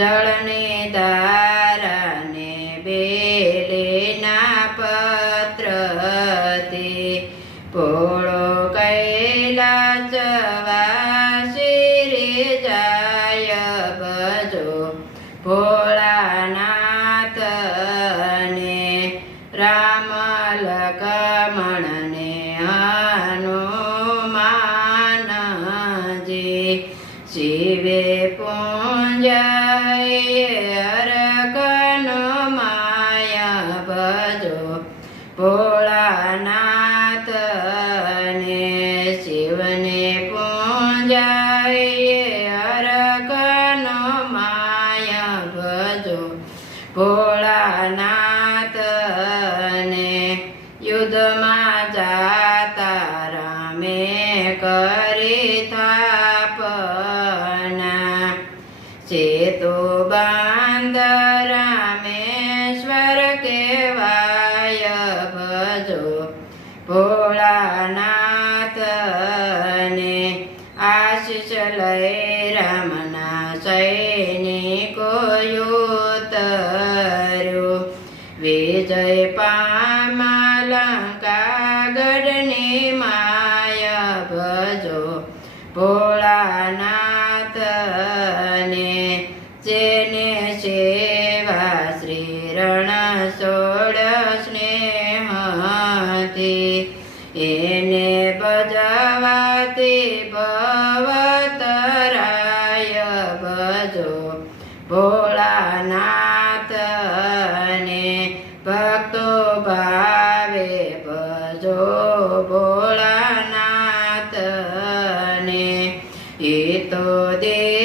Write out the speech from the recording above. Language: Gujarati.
જળને ધારાને બેલેના પત્રથી ભોળો કૈલાસ વાસી રે જાય ભજો ભોળાનાથને રામ લક્ષ્મણને હનુમાનજી શિવે પૂંજાય અરકનો માયા ભજો ભોળાનાથને શિવને પૂંજાય અરકનો માયા ભજો ભોળાનાથને યુદ્ધમાં જાતા રામે કરી થાપના સેતુ બાંધ રામેશ્વર કેવાય ભજો ભોળાનાથને આશીષ લઈ રામના સૈનિકો ઉતર્યો વિજય પામા લંકા ગઢની માયા ભજો ભોળાનાથને જેને સેવા શ્રી રણછોડ સ્નેહથી એને ભજવાથી ભવતરાય ભજો ભોળાનાથને ભક્તો ભાવે ભજો ભોળાનાથને એ તો દે